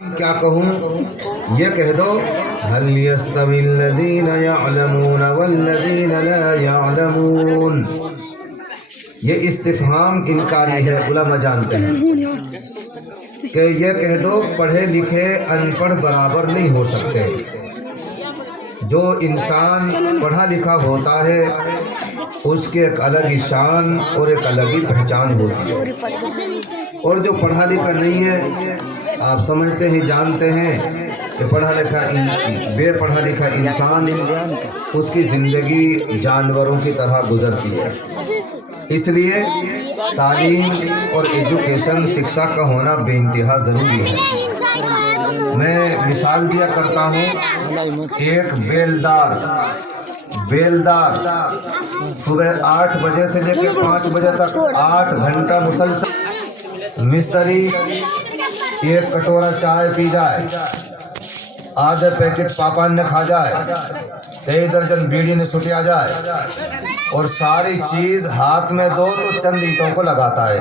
کیا کہوں؟ یہ کہہ دو هل يستوي الذين يعلمون والذين لا يعلمون. یہ استفہام انکاری ہے، علماء جانتے ہیں کہ یہ کہہ دو پڑھے لکھے ان پڑھ برابر نہیں ہو سکتے. جو انسان پڑھا لکھا ہوتا ہے اس کی ایک الگ ہی شان اور ایک الگ ہی پہچان ہوتی ہے، اور جو پڑھا لکھا نہیں ہے آپ سمجھتے ہیں جانتے ہیں کہ بے پڑھا لکھا انسان اس کی زندگی جانوروں کی طرح گزرتی ہے. اس لیے تعلیم اور ایجوکیشن شکشا کا ہونا بے انتہا ضروری ہے. میں مثال دیا کرتا ہوں، ایک بیلدار صبح 8 بجے سے لے کے 5 بجے تک 8 گھنٹہ مسلسل مستری ایک کٹورا چائے پی جائے، آدھے پیکٹ پاپان نے کھا جائے، 23 درجن بیڑی نے سٹیا جائے، اور ساری چیز ہاتھ میں دو تو چند اینٹوں کو لگاتا ہے.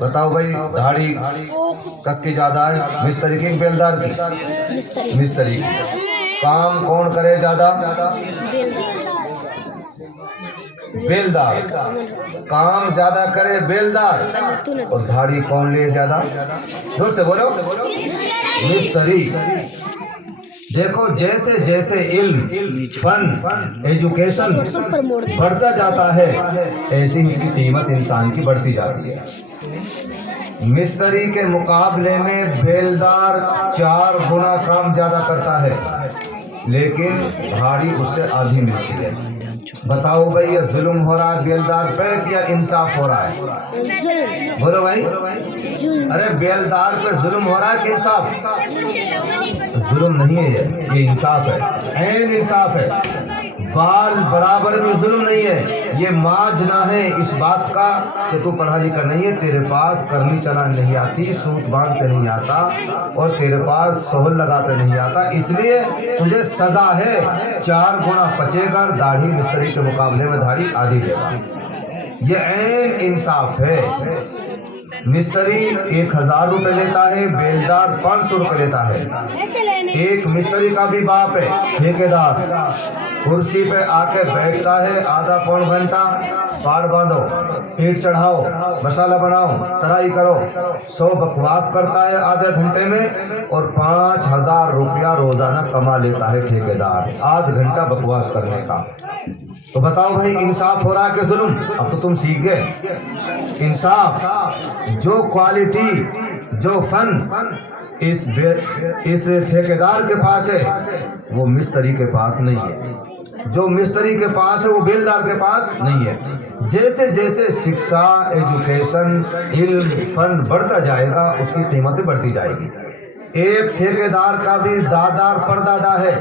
بتاؤ بھائی دھاڑی کس کی زیادہ ہے، مستری کی بیلدار کی؟ مستری کی. کام کون کرے زیادہ؟ بیلدار. کام زیادہ کرے بیلدار، اور دھاڑی کون لے زیادہ؟ زور سے بولو. مستری. دیکھو جیسے جیسے علم، فن، ایجوکیشن بڑھتا جاتا ہے ایسی اس کی قیمت انسان کی بڑھتی جاتی ہے. مستری کے مقابلے میں بیلدار 4 گنا کام زیادہ کرتا ہے، لیکن دھاڑی اس سے آدھی ملتی ہے. بتاؤ بھائی یہ ظلم ہو رہا ہے بیلدار پہ یا انصاف ہو رہا ہے؟ بولو بھائی. ارے بیلدار پہ ظلم ہو رہا ہے کہ انصاف؟ ظلم نہیں ہے یہ انصاف ہے، عین انصاف ہے. بال برابر بھی ظلم نہیں ہے، یہ ماجنا ہے اس بات کا کہ تو پڑھا لکھا نہیں ہے، تیرے پاس کرنی چلان نہیں آتی، سوت باندھتے نہیں آتا، اور تیرے پاس سہل لگاتے نہیں آتا، اس لیے تجھے سزا ہے 4 گنا پچے گا. داڑھی مستری کے مقابلے میں داڑھی آدھی دے گا. یہ عین انصاف ہے. مستری 1000 روپے لیتا ہے، بیلدار 500 روپے لیتا ہے. ایک مستری کا بھی باپ ہے ٹھیکیدار، کرسی پہ آ کے بیٹھتا ہے آدھا پون گھنٹہ، پاڑ باندھو، اینٹ چڑھاؤ، مسالہ بناؤ، ترائی کرو، 100 بکواس کرتا ہے آدھے گھنٹے میں، اور 5000 روپیہ روزانہ کما لیتا ہے ٹھیکیدار آدھ گھنٹہ بکواس کرنے کا. تو بتاؤ بھائی انصاف ہو رہا کہ ظلم؟ اب تو تم سیکھ گئے. انصاف. جو کوالٹی، جو فن اس ٹھیکیدار کے پاس ہے وہ مستری کے پاس نہیں ہے، جو مستری کے پاس ہے وہ بیلدار کے پاس نہیں ہے. جیسے جیسے شکشا، ایجوکیشن، علم، فن بڑھتا جائے گا اس کی قیمتیں بڑھتی جائے گی. ایک ٹھیکیدار کا بھی دادا پردادا ہے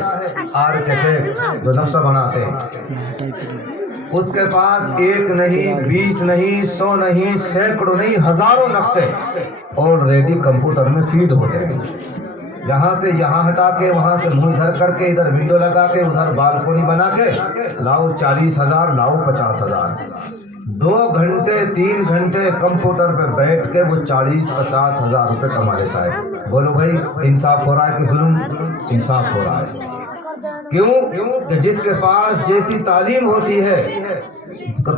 آرکیٹیکٹ جو نقشہ بناتے ہیں، اس کے پاس 1 نہیں، 20 نہیں، 100 نہیں، سینکڑوں نہیں، ہزاروں نقشے آلریڈی کمپیوٹر میں فیڈ ہوتے ہیں. یہاں سے یہاں ہٹا کے، وہاں سے منہ ادھر کر کے، ادھر ونڈو لگا کے، ادھر بالکونی بنا کے، لاؤ 40,000، لاؤ 50,000. 2 گھنٹے 3 گھنٹے کمپیوٹر پہ بیٹھ کے وہ 40-50 ہزار روپے کما لیتا ہے. بولو بھائی انصاف ہو رہا ہے کہ ظلم؟ انصاف ہو رہا ہے. کیوں کہ جس کے پاس جیسی تعلیم ہوتی ہے،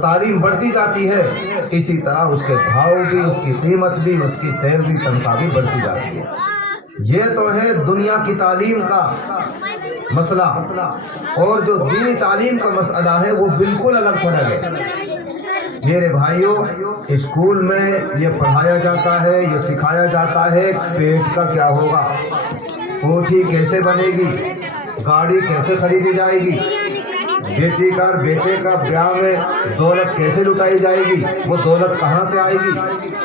تعلیم بڑھتی جاتی ہے، اسی طرح اس کے بھاؤ بھی، اس کی قیمت بھی، اس کی سیلری تنخواہ بھی بڑھتی جاتی ہے. یہ تو ہے دنیا کی تعلیم کا مسئلہ، اور جو دینی تعلیم کا مسئلہ ہے وہ بالکل الگ طرح ہے. میرے بھائیوں، اسکول میں یہ پڑھایا جاتا ہے، یہ سکھایا جاتا ہے پیٹ کا کیا ہوگا، کوٹھی کیسے بنے گی، گاڑی کیسے خریدی جائے گی، بیٹی کا بیٹے کا بیاہ میں دولت کیسے لٹائی جائے گی، وہ دولت کہاں سے آئے گی.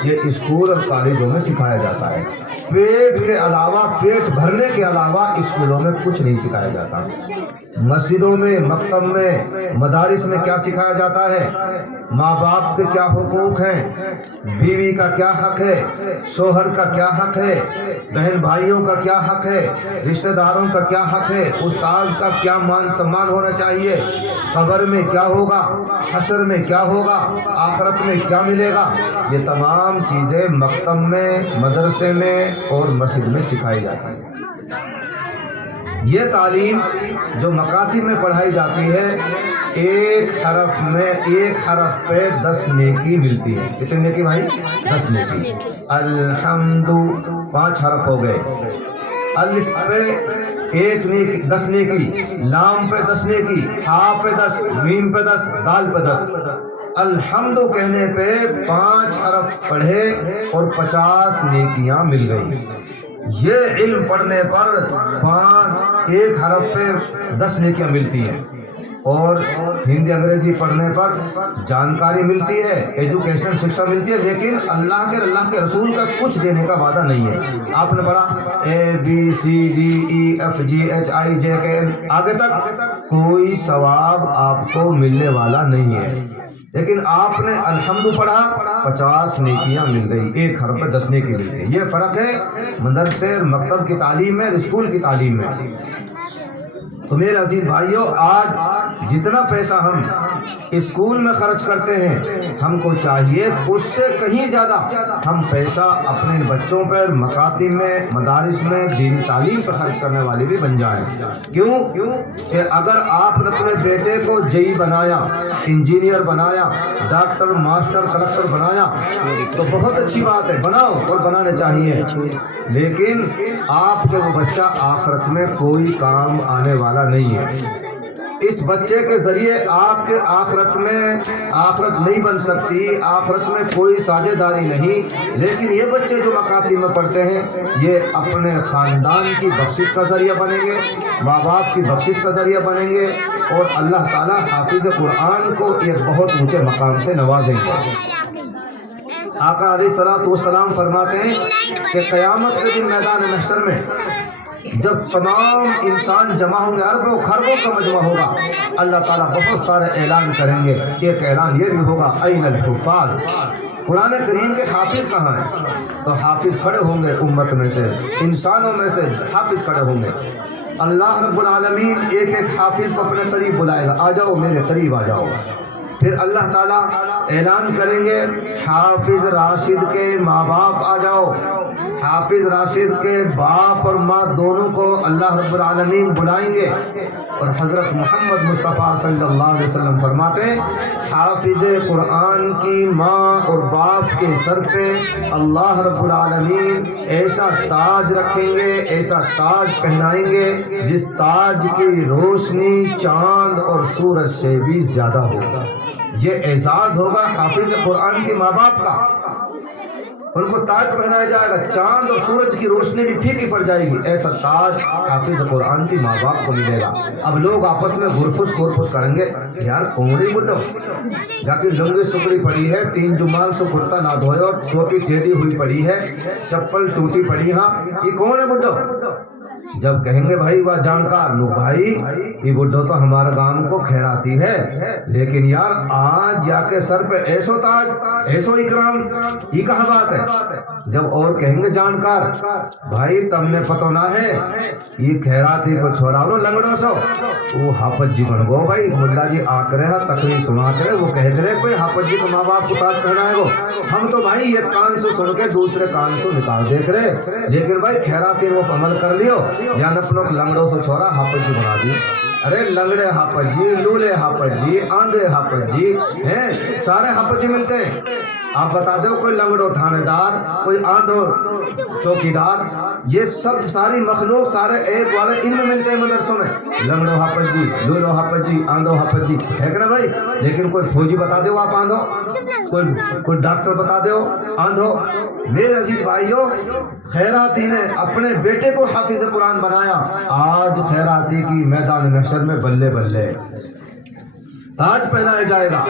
یہ اسکول اور کالجوں میں سکھایا جاتا ہے. پیٹ کے علاوہ پیٹ بھرنے کے علاوہ اسکولوں میں کچھ نہیں سکھایا جاتا. مسجدوں میں، مکتب میں، مدارس میں کیا سکھایا جاتا ہے؟ ماں باپ کے کیا حقوق ہیں، بیوی کا کیا حق ہے، شوہر کا کیا حق ہے، بہن بھائیوں کا کیا حق ہے، رشتہ داروں کا کیا حق ہے، استاذ کا کیا مان سمان ہونا چاہیے، قبر میں کیا ہوگا، حشر میں کیا ہوگا، آخرت میں کیا ملے گا. یہ تمام چیزیں مکتب میں، مدرسے میں اور مسجد میں سکھائی جاتی ہیں. یہ تعلیم جو مکاتب میں پڑھائی جاتی ہے، ایک حرف پہ 10 نیکی ملتی ہے. کتنی نیکی بھائی؟ 10 نیکی. الحمد 5 حرف ہو گئے. الف پہ 1 نیکی 10 نیکی، لام پہ 10 نیکی، ہا پہ 10، میم پہ 10، دال پہ 10. الحمد کہنے پہ 5 حرف پڑھے اور 50 نیکیاں مل گئی. یہ علم پڑھنے پر 1 حرف پہ 10 نیکیاں ملتی ہیں، اور ہندی انگریزی پڑھنے پر جانکاری ملتی ہے، ایجوکیشنل شکشا ملتی ہے، لیکن اللہ کے رسول کا کچھ دینے کا وعدہ نہیں ہے. آپ نے پڑھا ABCDEFGHIJK آگے تک کوئی ثواب آپ کو ملنے والا نہیں ہے، لیکن آپ نے الحمد پڑھا 50 نیکیاں مل گئی. 1 حرف پہ 10 نیکی مل گئی. یہ فرق ہے مدرسے مکتب کی تعلیم میں، اسکول کی تعلیم میں. تو میرے عزیز بھائیوں، آج جتنا پیسہ ہم اسکول میں خرچ کرتے ہیں، ہم کو چاہیے اس سے کہیں زیادہ ہم پیسہ اپنے بچوں پر، مکاتب میں، مدارس میں دینی تعلیم پر خرچ کرنے والے بھی بن جائیں. کیوں کہ اگر آپ نے اپنے بیٹے کو JEE بنایا، انجینئر بنایا، ڈاکٹر، ماسٹر، کلکٹر بنایا تو بہت اچھی بات ہے، بناؤ اور بنانے چاہیے، لیکن آپ کے وہ بچہ آخرت میں کوئی کام آنے والا نہیں ہے. اس بچے کے ذریعے آپ کے آخرت نہیں بن سکتی، آخرت میں کوئی ساجھے داری نہیں. لیکن یہ بچے جو مکاتب میں پڑھتے ہیں، یہ اپنے خاندان کی بخشش کا ذریعہ بنیں گے، ماں باپ کی بخشش کا ذریعہ بنیں گے، اور اللہ تعالیٰ حافظ قرآن کو ایک بہت اونچے مقام سے نوازیں گے. آقا علیہ الصلوۃ والسلام فرماتے ہیں کہ قیامت کے دن میدان محشر میں جب تمام انسان جمع ہوں گے، اربوں خربوں کا مجمع ہوگا، اللہ تعالیٰ بہت سارے اعلان کریں گے. ایک اعلان یہ بھی ہوگا، این الحفاظ، قرآن کریم کے حافظ کہاں ہیں؟ تو حافظ کھڑے ہوں گے امت میں سے، انسانوں میں سے حافظ کھڑے ہوں گے. اللہ رب العالمین ایک حافظ کو اپنے قریب بلائے گا، آ جاؤ میرے قریب آ جاؤ. پھر اللہ تعالیٰ اعلان کریں گے، حافظ راشد کے ماں باپ آ جاؤ. حافظ راشد کے باپ اور ماں دونوں کو اللہ رب العالمین بلائیں گے، اور حضرت محمد مصطفیٰ صلی اللہ علیہ وسلم فرماتے ہیں، حافظ قرآن کی ماں اور باپ کے سر پہ اللہ رب العالمین ایسا تاج رکھیں گے، ایسا تاج پہنائیں گے جس تاج کی روشنی چاند اور سورج سے بھی زیادہ ہوگا. یہ اعزاز ہوگا حافظ قرآن کے ماں باپ کا. ان کو تاج پہنایا جائے گا، چاند اور سورج کی روشنی بھی پھیکی پڑ جائے گی، ایسا تاج حافظ قرآن کی ماں باپ کو ملے گا. اب لوگ آپس میں گھرپھس کریں گے، یار کومڑی بڈھو جا کے لنگی سکڑی پڑی ہے، 3 جمال سے کرتا نہ دھوئے اور ٹوپی ٹیڑھی ہوئی پڑی ہے، چپل ٹوٹی پڑی، ہاں یہ کون ہے بڈھو؟ جب کہیں گے بھائی وہ جانکار لو، بھائی یہ بڈھو تو ہمارا گام کو کھیراتی ہے، لیکن یار آج جا کے سر پہ ایسو تاج، ایسو اکرام، یہ کہاں بات ہے؟ جب اور کہیں گے جانکار، بھائی تم نے پتہ نہ ہے یہ کھیراتی کو چھوڑا لو لنگڑوں سو، وہ حافظ جی بن گو. بھائی ملا جی آ کرے تقریر سنا کرے، وہ کہہ کرے کوئی حافظ جی کو ماں باپ کو تاج پہنائے گو. ہم تو بھائی یہ کان سے سن کے دوسرے کان سے نکال دیکھ رہے، لیکن بھائی کھیراتی وہ عمل کر لیو، یاد اپنوں لنگڑوں سے چھوڑا حافظ جی بنا دی. ارے لنگڑے حافظ جی، لولے حافظ جی، آندھے حافظ جی ہیں، سارے حافظ جی ملتے ہیں. آپ بتا دو کوئی لنگڑو تھانے دار، کوئی آندھو چوکیدار، یہ سب ساری مخلوق سارے ایک والے ان میں ملتے ہیں مدرسوں میں. لنگڑو حافظ جی، لولو حافظ جی، آندھو حافظ جی ہے کہ نا بھائی؟ لیکن کوئی فوجی بتا دو آپ آندھو، کوئی ڈاکٹر بتا دو آندھو. میرے عزیز بھائیوں، خیراتی نے اپنے بیٹے کو حافظ قرآن بنایا، آج خیراتی کی میدان محشر میں بلے بلے. تاج پہنایا جائے گا،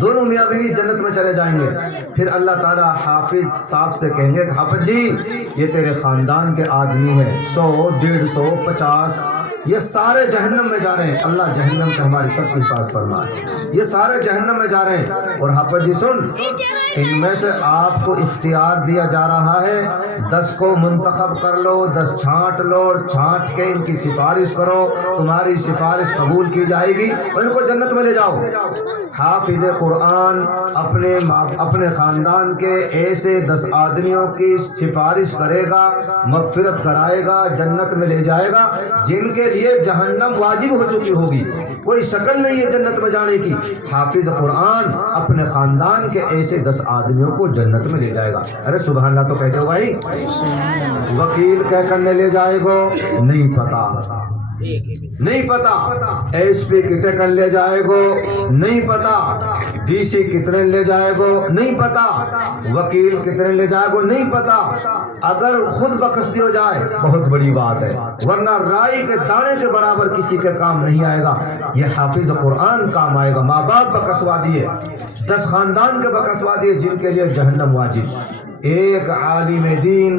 دونوں میاں بیوی جنت میں چلے جائیں گے۔ پھر اللہ تعالیٰ حافظ صاحب سے کہیں گے کہ حافظ جی یہ تیرے خاندان کے آدمی ہیں، 100 150 50 یہ سارے جہنم میں جا رہے ہیں، اللہ جہنم سے ہماری سب کی حفاظت فرمائے، یہ سارے جہنم میں جا رہے ہیں۔ اور حافظ جی سن، ان میں سے آپ کو اختیار دیا جا رہا ہے 10 کو منتخب کر لو، 10 چھانٹ لو اور چھانٹ کے ان کی سفارش کرو، تمہاری سفارش قبول کی جائے گی اور ان کو جنت میں لے جاؤ۔ حافظ قرآن اپنے خاندان کے ایسے 10 آدمیوں کی سفارش کرے گا، مغفرت کرائے گا، جنت میں لے جائے گا، جن کے لیے جہنم واجب ہو چکی ہوگی، کوئی شکل نہیں ہے جنت میں جانے کی۔ حافظ قرآن اپنے خاندان کے ایسے 10 آدمیوں کو جنت میں لے جائے گا۔ ارے سبحان اللہ تو کہتے ہو بھائی۔ وکیل کہہ کرنے لے جائے گو نہیں پتا، نہیں پتا، ایس پی کتنے کن لے جائے گو نہیں پتا، ڈی سی کتنے لے جائے گو نہیں پتا، وکیل کتنے لے جائے گو نہیں پتا۔ اگر خود بقصدی ہو جائے بہت بڑی بات ہے، ورنہ رائی کے دانے کے برابر کسی کے کام نہیں آئے گا۔ یہ حافظ قرآن کام آئے گا۔ ماں باپ بقصوا دیے، 10 خاندان کے بقصوا دیے جن کے لیے جہنم واجب۔ ایک عالم دین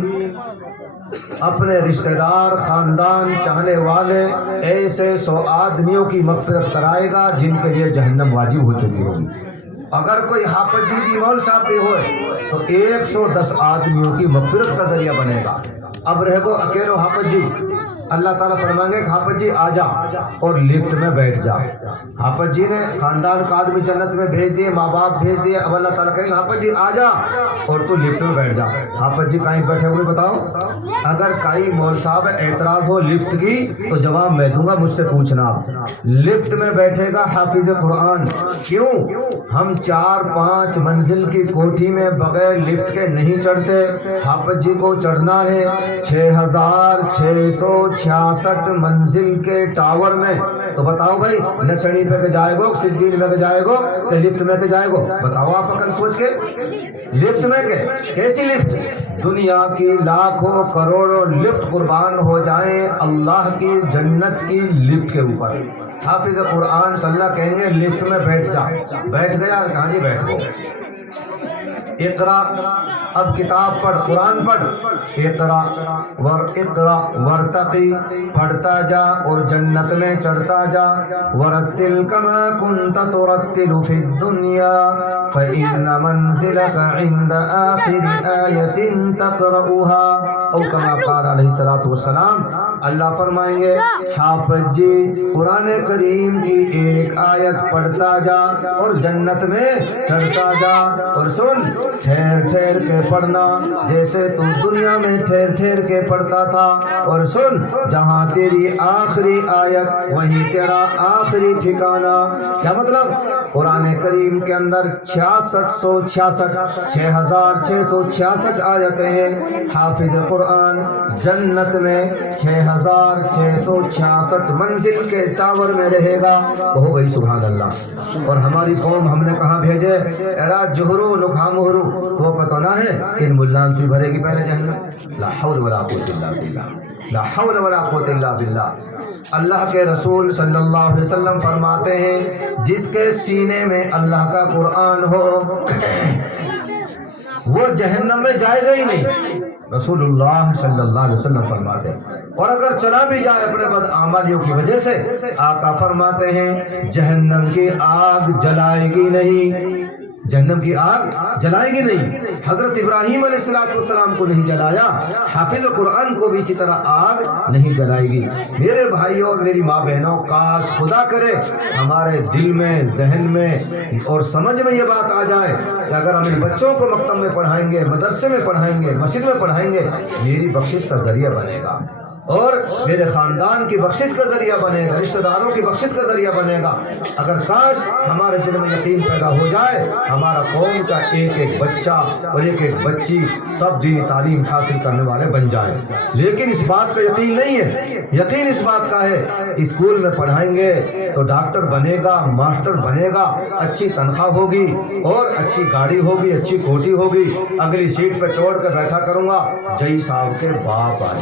اپنے رشتہ دار، خاندان، چاہنے والے ایسے 100 آدمیوں کی مغفرت کرائے گا جن کے لیے جہنم واجب ہو چکی ہوگی۔ اگر کوئی حافظ جی بھی مول صاحب بھی ہوئے تو 110 آدمیوں کی مغفرت کا ذریعہ بنے گا۔ اب رہ گو اکیلو حافظ جی، اللہ تعالیٰ فرمائیں گے کہ حافظ جی آ جا اور لفٹ میں بیٹھ جا۔ حافظ جی نے خاندان کا آدمی جنت میں بھیج دیے، ماں باپ بھیج دیے، اب اللہ تعالیٰ کہیں گے حافظ جی آ جا اور تو لفٹ میں بیٹھ جا۔ حافظ جی کہیں بیٹھے ہوئے بتاؤ؟ اگر کئی مول صاحب اعتراض ہو لفٹ کی تو جواب میں دوں گا، مجھ سے پوچھنا۔ لفٹ میں بیٹھے گا حافظ قرآن، کیوں؟ ہم 4-5 منزل کی کوٹھی میں بغیر لفٹ کے نہیں چڑھتے، حافظ جی کو چڑھنا ہے 6666 منزل کے ٹاور میں۔ تو بتاؤ بھائی نسڑی پہ کے جائے گو، سلٹین میں کے جائے گو کہ لفٹ میں کے جائے گو؟ بتاؤ آپ عقل سوچ کے۔ لفٹ میں کے کیسی لفٹ؟ دنیا کی لاکھوں کروڑوں لفٹ قربان ہو جائیں اللہ کی جنت کی لفٹ کے اوپر۔ حافظ قرآن صلی اللہ کہیں گے لفٹ میں بیٹھ جا، بیٹھ گیا، کہاں جی بیٹھ گو۔ اقرا، اب کتاب پڑھ، قرآن پڑھ، اقرا ورتقی، پڑھتا جا اور جنت میں چڑھتا جا۔ ورتل کما کنت ترتل فی الدنیا فإن منزلک عند آخر آیت تقرأها، او کما قال علیہ الصلوۃ والسلام۔ اللہ فرمائیں گے حافظ جی قرآن کریم کی ایک آیت پڑھتا جا اور جنت میں چڑھتا جا، اور سن ٹھہر ٹھہر کے پڑھنا جیسے تو دنیا میں ٹھہر ٹھہر کے پڑھتا تھا، اور سن جہاں تیری آخری آیت وہی تیرا آخری ٹھکانہ۔ کیا مطلب؟ قرآن کریم کے اندر 6666 آیتیں ہیں۔ حافظ قرآن جنت میں 6666 منزل کے ٹاور میں رہے گا۔ کہو بھائی سبحان اللہ۔ اور ہماری قوم ہم نے کہاں بھیجے؟ ارا جوہرو نکھا مہرو، تو پتہ نہ ہے کہ ان ملان سے بھرے گی پہلے جہنم۔ لا حول ولا قوت الا باللہ، لا حول ولا قوت الا باللہ۔ اللہ کے رسول صلی اللہ علیہ وسلم فرماتے ہیں جس کے سینے میں اللہ کا قرآن ہو وہ جہنم میں جائے گا ہی نہیں، رسول اللہ صلی اللہ علیہ وسلم فرماتے ہیں۔ اور اگر چلا بھی جائے اپنے بدعمالیوں کی وجہ سے، آقا فرماتے ہیں جہنم کی آگ جلائے گی نہیں، جہنم کی آگ جلائے گی نہیں۔ حضرت ابراہیم علیہ السلام کو نہیں جلایا، حافظ قرآن کو بھی اسی طرح آگ نہیں جلائے گی۔ میرے بھائیوں اور میری ماں بہنوں، کاش خدا کرے ہمارے دل میں، ذہن میں اور سمجھ میں یہ بات آ جائے کہ اگر ہم ان بچوں کو مکتب میں پڑھائیں گے، مدرسے میں پڑھائیں گے، مسجد میں پڑھائیں گے، میری بخشش کا ذریعہ بنے گا، اور میرے خاندان کی بخشش کا ذریعہ بنے گا، رشتہ داروں کی بخشش کا ذریعہ بنے گا۔ اگر کاش ہمارے دل میں یقین پیدا ہو جائے، ہمارا قوم کا ایک ایک بچہ اور ایک ایک بچی سب دینی تعلیم حاصل کرنے والے بن جائیں۔ لیکن اس بات کا یقین نہیں ہے، یقین اس بات کا ہے اسکول میں پڑھائیں گے تو ڈاکٹر بنے گا، ماسٹر بنے گا، اچھی تنخواہ ہوگی اور اچھی گاڑی ہوگی، اچھی کوٹھی ہوگی، اگلی سیٹ پہ چوڑ کر بیٹھا کروں گا، جئی صاحب کے باپ آئے،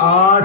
8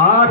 8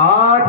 8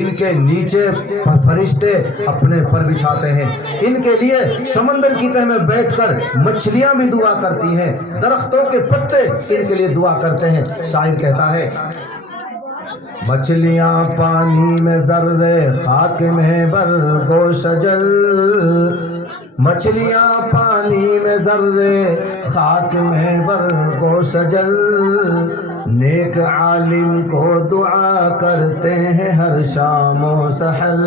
جن کے نیچے فرشتے اپنے پر بچھاتے ہیں، ان کے لیے سمندر کی تہ میں بیٹھ کر مچھلیاں بھی دعا کرتی ہیں، درختوں کے پتے ان کے لیے دعا کرتے ہیں۔ شاعر کہتا ہے مچھلیاں پانی میں ذرے خاک میں برگ و شجر، مچھلیاں پانی میں ذرے خاک میں برگ و شجر، نیک عالم کو دعا کرتے ہیں ہر شام و سحر۔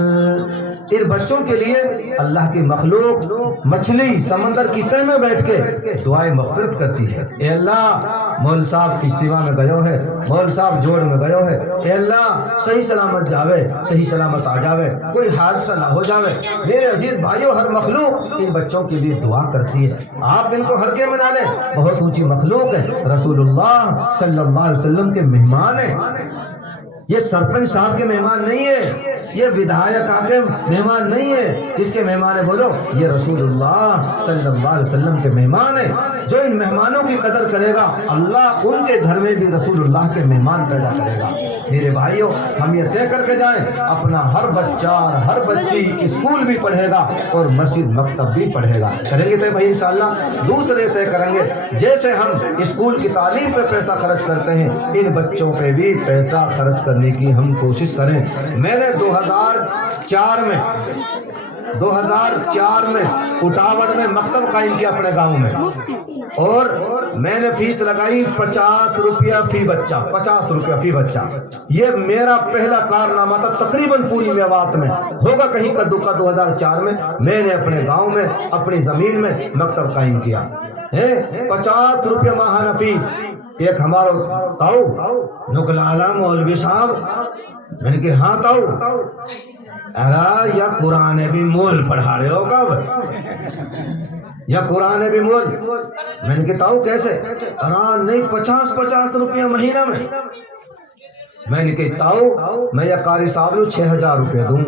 ان بچوں کے لیے اللہ کی مخلوق مچھلی سمندر کی تہ میں بیٹھ کے دعائیں مغفرت کرتی ہے۔ اے اللہ مول صاحب اجتماع میں گئے ہے، مول صاحب جوڑ میں گئے ہے، اے اللہ صحیح سلامت جاوے، صحیح سلامت آ جاوے، کوئی حادثہ نہ ہو جاوے۔ میرے عزیز بھائیوں، ہر مخلوق ان بچوں کے لیے دعا کرتی ہے۔ آپ ان کو ہلکے میں نہ لیں، بہت اونچی مخلوق ہے، رسول اللہ صلی اللہ علیہ وسلم کے مہمان ہیں۔ یہ سرپنچ صاحب کے مہمان نہیں ہے، یہ ودھایک کے مہمان نہیں ہے۔ کس کے مہمان ہے بولو؟ یہ رسول اللہ صلی اللہ علیہ وسلم کے مہمان ہیں۔ جو ان مہمانوں کی قدر کرے گا، اللہ ان کے گھر میں بھی رسول اللہ کے مہمان پیدا کرے گا۔ میرے بھائیوں، ہم یہ طے کر کے جائیں، اپنا ہر بچہ اور ہر بچی اسکول بھی پڑھے گا اور مسجد مکتب بھی پڑھے گا۔ کریں گے طے بھائی انشاءاللہ؟ دوسرے طے کریں گے، جیسے ہم اسکول کی تعلیم پہ پیسہ خرچ کرتے ہیں، ان بچوں پہ بھی پیسہ خرچ کرنے کی ہم کوشش کریں۔ میں نے 2004 میں اٹاوڑ میں مکتب قائم کیا اپنے گاؤں میں، اور میں نے فیس لگائی 50 روپیہ فی بچہ، 50 روپیہ فی بچہ۔ یہ میرا پہلا کارنامہ تھا تقریباً پوری میوات میں، ہوگا کہیں کا دکا 2004 میں نے اپنے گاؤں میں اپنی زمین میں مکتب قائم کیا۔ 50 روپیہ ماہانہ فیس۔ ایک ہمارا تاؤ نکلالا مولوی صاحب، میں نے کہا ہاں تاؤ، ارا یا قرآن بھی مول پڑھا رہے ہو کب؟ یا قرآن بھی مول؟ میں نے کہا تاؤ کیسے؟ ارا نہیں 50 روپیہ مہینہ میں۔ میں نے کہا تاؤ میں یا قاری صاحب لوں 6000 روپیہ دوں،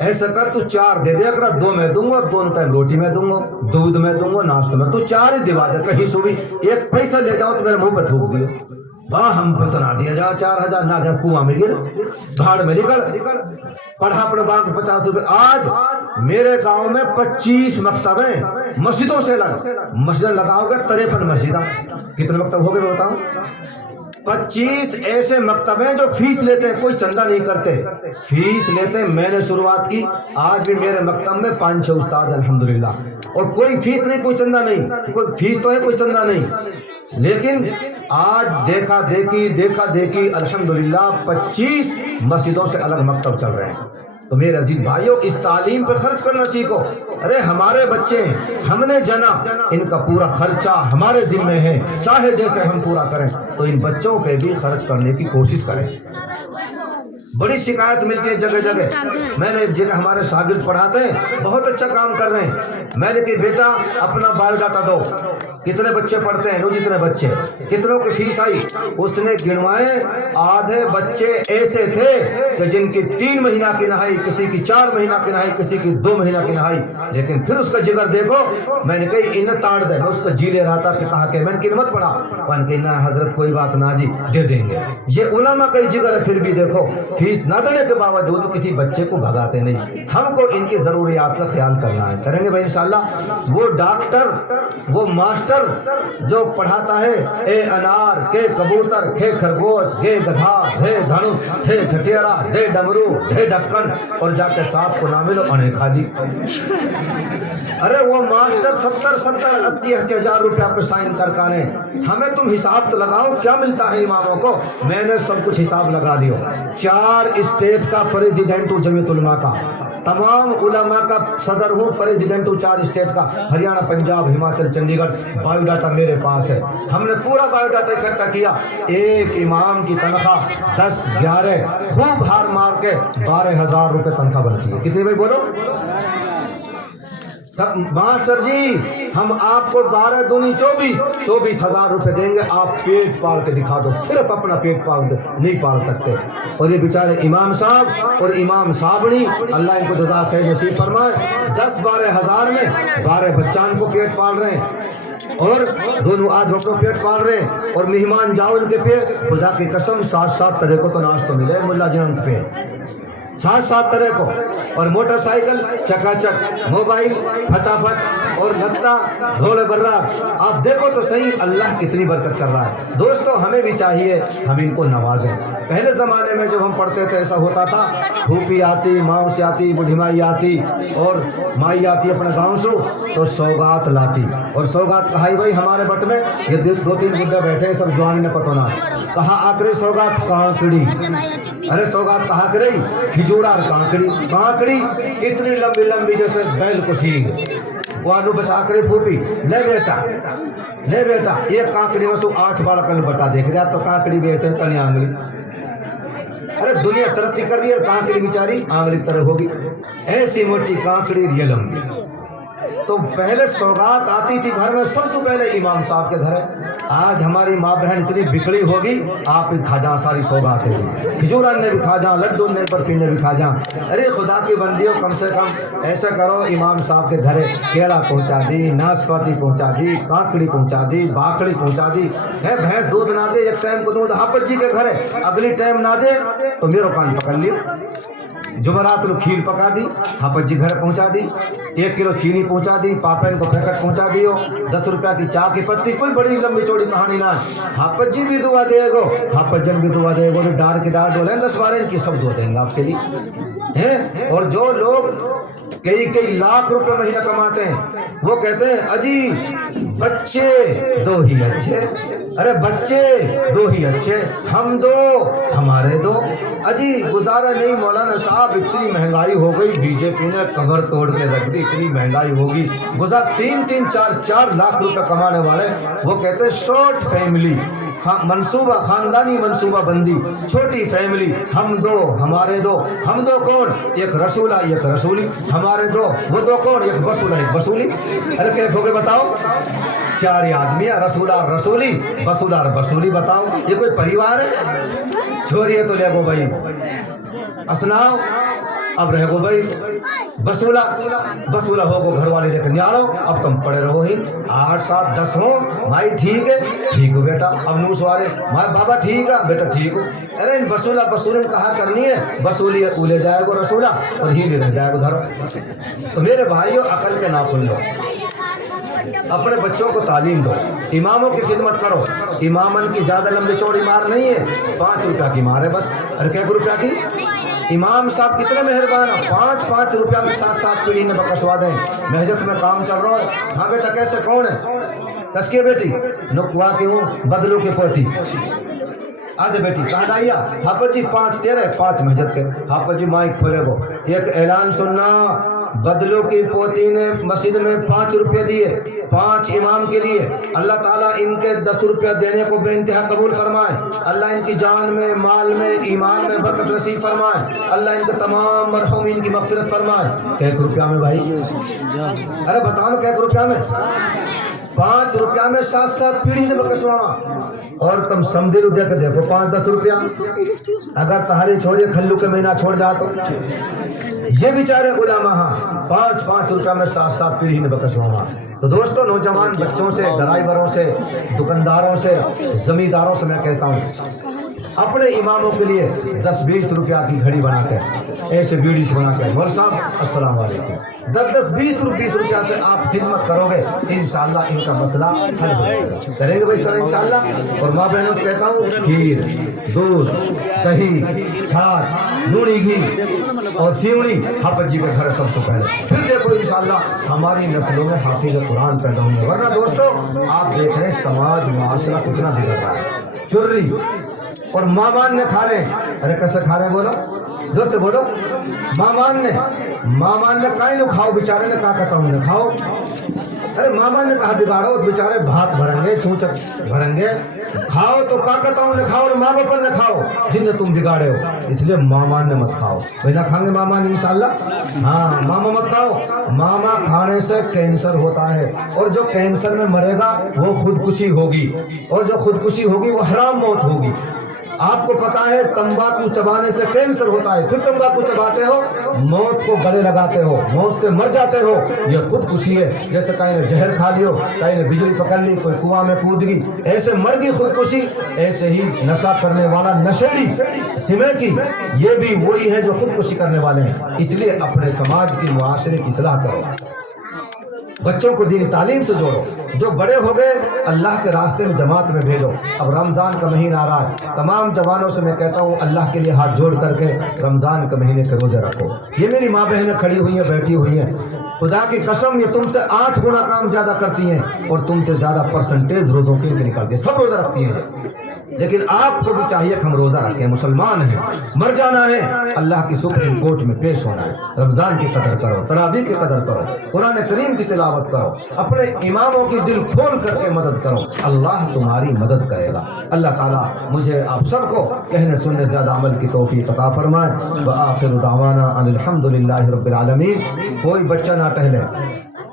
ایسا کر تو 4 دے دے، اگر 2 میں دوں گا، 2 ٹائم روٹی میں دوں گا، دودھ میں دوں گا، ناشتہ میں، تو 4 ہی دیوا دے، کہیں سو بھی 1 پیسہ لے جاؤ تو میرے منہ پہ تھوک دیو۔ واہ ہم پہ تو نہ دیا جا 4000، نہ دیا کنواں میں گر، بھاڑ میں نکل، پڑھا اپنے بانک 50 روپے۔ آج میرے گاؤں میں 25 مکتب ہیں، مسجدوں سے مسجد لگاؤ گے 53 مسجدیں، کتنے مکتب ہو گئے میں بتاؤں؟ 25 ایسے مکتب ہیں جو فیس لیتے ہیں، کوئی چندہ نہیں کرتے، فیس لیتے ہیں۔ میں نے شروعات کی، آج بھی میرے مکتب میں 5-6 استاد الحمدللہ، اور کوئی فیس نہیں، کوئی چندہ نہیں، کوئی فیس تو ہے کوئی چندہ نہیں، لیکن آج دیکھا دیکھی الحمدللہ 25 مسجدوں سے الگ مکتب چل رہے ہیں۔ تو میرے عزیز بھائیوں، اس تعلیم پہ خرچ کرنا سیکھو۔ ارے ہمارے بچے ہیں، ہم نے جنا، ان کا پورا خرچہ ہمارے ذمہ ہے، چاہے جیسے ہم پورا کریں، تو ان بچوں پہ بھی خرچ کرنے کی کوشش کریں۔ بڑی شکایت ملتی ہے جگہ جگہ۔ میں نے ایک جگہ ہمارے شاگرد پڑھاتے ہیں، بہت اچھا کام کر رہے ہیں، میں نے کہا بیٹا اپنا بایو ڈاٹا دو، کتنے بچے پڑھتے ہیں، جتنے بچے، کتنوں کی فیس آئی، اس نے گنوائے، آدھے بچے ایسے تھے کہ جن کی 3 مہینہ کی نہائی، کسی کی 4 مہینہ کی نہائی، کسی کی 2 مہینہ کی نہائی، لیکن پھر اس کا جگر دیکھو۔ میں نے کہا انہیں تاڑ دے، میں اس کا جی لے رہا تھا کہ کہا کہ میں نے مت پڑھا، میں نے کہا حضرت کوئی بات نہ جی دے دیں گے۔ یہ علماء کا جگر ہے، پھر بھی دیکھو فیس نہ دینے کے باوجود کسی بچے کو بھگاتے نہیں۔ ہم کو ان کی ضروریات کا خیال کرنا ہے، کریں گے بھائی انشاءاللہ۔ وہ ڈاکٹر، وہ ماسٹر جو پڑھاتا ہے، اے انار کے کبوتر کے خرگوش گے گدھا دھے دھنس تھے ٹھٹیرا ڈے ڈمرو ڈے ڈھکن، اور جا کے 7 کو نہ ملو انہیں خالی۔ ارے وہ ماسٹر 70-80 ہزار روپیہ پہ سائن کر کانے، ہمیں تم حساب تو لگاؤ کیا ملتا ہے اماموں کو۔ میں نے سب کچھ حساب لگا دیو، 4 اسٹیٹ کا پریزیڈنٹ ہوں، جمعیت علماء کا، تمام علماء کا صدر ہوں، پریزیڈنٹ ہوں 4 اسٹیٹ کا، ہریانہ، پنجاب، ہماچل، چنڈی گڑھ۔ بایو ڈاٹا میرے پاس ہے، ہم نے پورا بایو ڈاٹا اکٹھا کیا۔ ایک امام کی تنخواہ 10-11 خوب ہار مار کے 12,000 روپے تنخواہ بنتی ہے۔ کتنی بھائی بولو؟ ماسٹر جی ہم آپ کو 12 دونی 24,000 روپے دیں گے، آپ پیٹ پال کے دکھا دو، صرف اپنا پیٹ پال نہیں پال سکتے۔ اور یہ بیچارے امام صاحب اور امام صاحبنی، اللہ ان کو جزا خیر نصیب فرمائے، 10-12 ہزار میں 12 بچان کو پیٹ پال رہے ہیں۔ اور دونوں آج اپنا پیٹ پال رہے ہیں اور مہمان جاؤ ان کے پہ خدا کی قسم 7 طرح کو تو ناشتہ ملے ملا جان پہ 7 طرح کو اور موٹر سائیکل چکا چک موبائل پھٹافٹ اور لتا دھوڑے برا آپ دیکھو تو صحیح اللہ کتنی برکت کر رہا ہے دوستو ہمیں بھی چاہیے ہم ان کو نوازیں پہلے زمانے میں جب ہم پڑھتے تھے ایسا ہوتا تھا پھوپھی آتی ماؤسی آتی بوڑھی مائی آتی اور مائی آتی اپنے گاؤں سے تو سوگات لاتی اور سوگات کہائی بھائی ہمارے بٹ میں یہ 2-3 بڈھے بیٹھے ہیں سب جوان نے پتہ نہ کہاں آکری سوگات کانکڑی ارے سوگات کہاں کرے کھجورا کانکڑی اتنی لمبی لمبی جیسے بیل کو سینگ وہ آلو بچا کرے پھوپی لے بیٹا ایک کانکڑی وسو 8 بالکن بٹا دیکھ رہا تو کانکڑی بھی ایسے کنی آنگلی ارے دنیا ترقی کر رہی ہے کانکڑی بیچاری آنگلی کی طرح ہوگی ایسی موٹی کانکڑی یہ لمبی تو پہلے سوگات آتی تھی گھر میں سب سے پہلے امام صاحب کے گھر ہے آج ہماری ماں بہن اتنی بکڑی ہوگی آپ بھی کھا جاؤ ساری سوگات ہے کھجوران نے بھی کھا جاؤ لڈو نے برفی نے بھی کھا جاؤ ارے خدا کی بندیوں کم سے کم ایسا کرو امام صاحب کے گھر کیلا پہنچا دی ناشپاتی پہنچا دی کانکڑی پہنچا دی باکڑی پہنچا دی ہے بھینس دودھ نہ دے ایک ٹائم کو دودھ حافظ جی کے گھر ہے اگلی ٹائم نہ دے تو میرا کان پکڑ لیو جمعرات کو کھیر پکا دی حافظ جی گھر پہنچا دی 1 کلو چینی پہنچا دی پاپین کو پیکٹ پہنچا دیو 10 روپیہ کی چائے کی پتی کوئی بڑی لمبی چوڑی کہانی نہ حافظ جی بھی دعا دے گو حافظ جن بھی دعا دے گو ڈار کے ڈار ڈولیں 10 بار ان کی سب دعا دیں گے آپ کے لیے ہیں اور جو لوگ کئی لاکھ روپے مہینہ کماتے ہیں وہ کہتے ہیں اجی بچے 2 ہی اچھے ارے بچے 2 ہی اچھے ہم 2 ہمارے 2 اجی گزارا نہیں مولانا صاحب اتنی مہنگائی ہو گئی بی جے پی نے کمر توڑ کے رکھ دی اتنی مہنگائی ہوگی گزار 3-4 لاکھ روپے کمانے والے وہ کہتے ہیں شارٹ فیملی منصوبہ خاندانی منصوبہ بندی چھوٹی فیملی ہم 2 ہمارے 2 ہم 2 کون ایک رسولہ ایک رسولی ہمارے 2 وہ 2 کون ایک بسولہ ایک بسولی ارے کیسے ہو گئے بتاؤ 4 آدمی رسولہ رسولی بسولہ بسولی بتاؤ یہ کوئی پریوار ہے چھوڑیے تو لے گو بھائی اسناؤ اب رہ گو بھائی بسولہ ہو گو گھر والے لے کے نیالو اب تم پڑے رہو ہی 8-7-10 ہو بھائی ٹھیک ہے ٹھیک ہو بیٹا اب نوس والے بابا ٹھیک ہے بیٹا ٹھیک ہو ارے بسولہ کہاں کرنی ہے بسولی تو لے جائے گو رسولہ اور ہی لے جائے گو گھر تو میرے بھائیوں عقل کے ناخن لو اپنے بچوں کو تعلیم دو اماموں کی خدمت کرو امامن کی زیادہ لمبی چوڑی مار نہیں ہے 5 روپیہ کی مار ہے بس ارے کیا روپیہ کی امام صاحب کتنے مہربان ہیں 5 روپیہ میں 7 پیڑھی نے بکسوا دیں محجت میں کام چل رہا ہے ہاں بیٹا کیسے کون ہے کس کی بیٹی نکوا کی ہوں بدلو کی پوتی آج بیٹی کہاں دائیا حافظ جی 5 دے رہے 5 محجت کے حافظ جی مائک کھولے گو ایک اعلان سننا بدلو کی پوتی نے مسجد میں 5 روپے دیے 5 امام کے لیے اللہ تعالیٰ ان کے 10 روپیہ دینے کو بے انتہا قبول فرمائے اللہ ان کی جان میں مال میں ایمان میں برکت نصیب فرمائے اللہ ان کے تمام مرحومین کی مغفرت فرمائے 1 روپیہ میں بھائی ارے بتاؤ نا 1 روپیہ میں 5 روپیہ میں 7 پیڑھی نے بکسواما اور تم سمدھے دے کے دیکھو 5-10 روپیہ اگر تہاری چھوڑیے کھلو کے مہینہ چھوڑ جا تو یہ بیچارے علماء ہاں 5 روپیہ میں 7 پیڑھی نے بکسواما تو دوستو نوجوان بچوں سے ڈرائیوروں سے دکانداروں سے زمینداروں سے میں کہتا ہوں اپنے اماموں کے لیے 10-20 روپیہ کی گھڑی بنا کے ایسے بیڑی سے بنا کے مول صاحب السلام علیکم 10-20 روپیہ سے آپ خدمت کرو گے انشاءاللہ ان کا مسئلہ حل ہو کریں گے اس طرح انشاءاللہ اور ماں بہنوں سے کہتا ہوں کھیر دودھ دہی چھاچھ نوری گھی اور سیوڑی حافظ جی کے گھر سب سے پہلے پھر دیکھو انشاءاللہ ہماری نسلوں میں حافظ قرآن پیدا ہوں گے ورنہ دوستو آپ دیکھ رہے ہیں سماج معاشرہ کتنا بگڑ رہا ہے چرری اور مامان نے کھا رہے ارے کیسے کھا رہے ہیں بولو دور سے بولو مامان نے کہیں نہ کھاؤ بیچارے نے کہا کہتا ہوں نہ کھاؤ ارے ماما نے کہا بگاڑو بیچارے بھات بھریں گے چونچک بھریں گے کھاؤ تو کہا کہتا ہوں نہ کھاؤ اور ماں باپ نہ کھاؤ جن نے تم بگاڑے ہو اس لیے ماما نے مت کھاؤ بھائی نہ کھائیں گے ماما نے انشاءاللہ ہاں ماما مت کھاؤ ماما کھانے سے کینسر ہوتا ہے اور جو کینسر میں مرے گا وہ خودکشی ہوگی اور جو خودکشی ہوگی وہ حرام موت ہوگی آپ کو پتا ہے تمباکو چبانے سے کینسر ہوتا ہے، پھر تمباکو چباتے ہو، موت کو گلے لگاتے ہو، موت سے مر جاتے ہو، یہ خودکشی ہے۔ جیسے کہیں نے زہر کھا لیو، کہیں نے بجلی پکڑ لی، کوئی کنواں میں کود گئی، ایسے مر گئی خودکشی۔ ایسے ہی نشہ کرنے والا نشیڑی سمے کی، یہ بھی وہی ہے جو خودکشی کرنے والے ہیں۔ اس لیے اپنے سماج کی، معاشرے کی اصلاح کرو، بچوں کو دینی تعلیم سے جوڑو، جو بڑے ہو گئے اللہ کے راستے میں جماعت میں بھیجو۔ اب رمضان کا مہینہ آ رہا ہے، تمام جوانوں سے میں کہتا ہوں اللہ کے لیے ہاتھ جوڑ کر کے رمضان کے مہینے کے روزے رکھو۔ یہ میری ماں بہنیں کھڑی ہوئی ہیں، بیٹھی ہوئی ہیں، خدا کی قسم یہ تم سے 8 گنا کام زیادہ کرتی ہیں اور تم سے زیادہ پرسنٹیج روزوں کے نکالتی ہیں، سب روزہ رکھتی ہیں یہ۔ لیکن آپ کو بھی چاہیے کہ ہم روزہ رکھیں، مسلمان ہیں، مر جانا ہے، اللہ کی سپریم کورٹ میں پیش ہونا ہے۔ رمضان کی قدر کرو، تراویح کی قدر کرو، قرآن کریم کی تلاوت کرو، اپنے اماموں کی دل کھول کر کے مدد کرو، اللہ تمہاری مدد کرے گا۔ اللہ تعالیٰ مجھے آپ سب کو کہنے سننے زیادہ عمل کی توفیق عطا فرمائے۔ وآخر دعوانا ان الحمدللہ رب العالمین۔ کوئی بچہ نہ ٹہلے،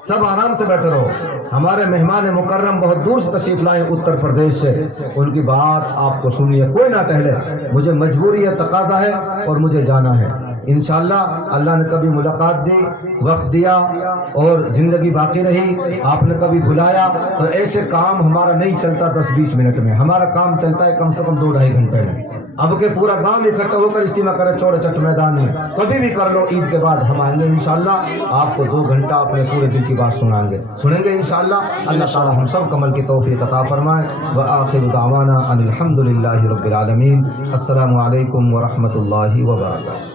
سب آرام سے بیٹھے رہو۔ ہمارے مہمان مکرم بہت دور سے تشریف لائے اتر پردیش سے، ان کی بات آپ کو سننی ہے، کوئی نہ ٹہلے، مجھے مجبوری ہے، تقاضا ہے اور مجھے جانا ہے۔ انشاءاللہ اللہ نے کبھی ملاقات دی، وقت دیا اور زندگی باقی رہی، آپ نے کبھی بلایا تو ایسے کام ہمارا نہیں چلتا 10-20 منٹ میں، ہمارا کام چلتا ہے کم سے کم 2-2.5 گھنٹے میں۔ اب کہ پورا گاؤں اکٹھا ہو کر اجتماع کرے چوڑے چٹ میدان میں، کبھی بھی کر لو، عید کے بعد ہم آئیں گے انشاءاللہ، آپ کو 2 گھنٹہ اپنے پورے دل کی بات سنیں گے انشاءاللہ۔ اللہ تعالی ہم سب کو عمل کی توفیق عطا فرمائے۔ وآخر دعوانا ان الحمدللہ رب العالمین۔ السلام علیکم ورحمۃ اللہ وبرکاتہ۔